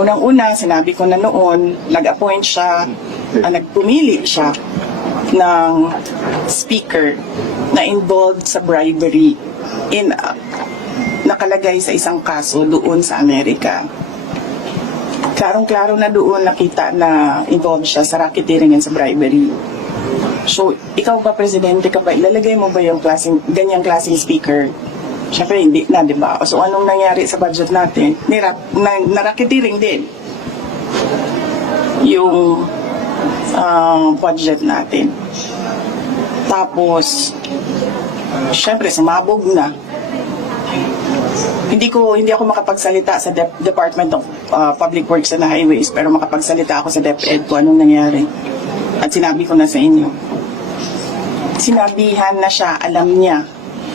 Unang-una, sinabi ko na noon, nag-appoint siya, nagpumili siya ng speaker na involved sa bribery nakalagay sa isang kaso doon sa Amerika. Klarong-klaro na doon nakita na involved siya sa racketeering and sa bribery. So, ikaw ba, Presidente ka ba, ilalagay mo ba yung ganyang klaseng speaker? Siyempre, hindi na, di ba? So, anong nangyari sa budget natin? Na-racketeering din yung budget natin. Tapos, siyempre, sumabog na. Hindi ako makapagsalita sa Department of Public Works and Highways, pero makapagsalita ako sa DepEd kung anong nangyari. At sinabi ko na sa inyo. Sinabihan na siya, alam niya.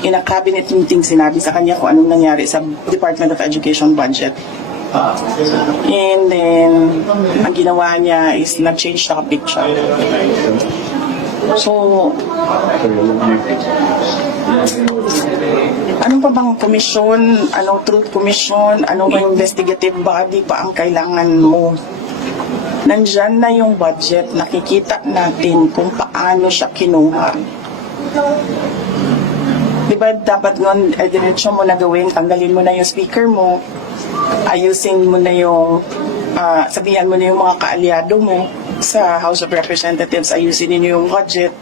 In a cabinet meeting, sinabi sa kanya kung anong nangyari sa Department of Education budget. And then, ang ginawa niya is nag-change topic siya. So, ano pa bang commission, anong truth commission, anong investigative body pa ang kailangan mo? Nandyan na yung budget, nakikita natin kung paano siya kinuha. Diba dapat nun, diretso mo na gawin, tanggalin mo na yung speaker mo, ayusin mo na yung, sabihan mo na yung mga kaalyado mo sa House of Representatives, ayusin ninyo yung budget.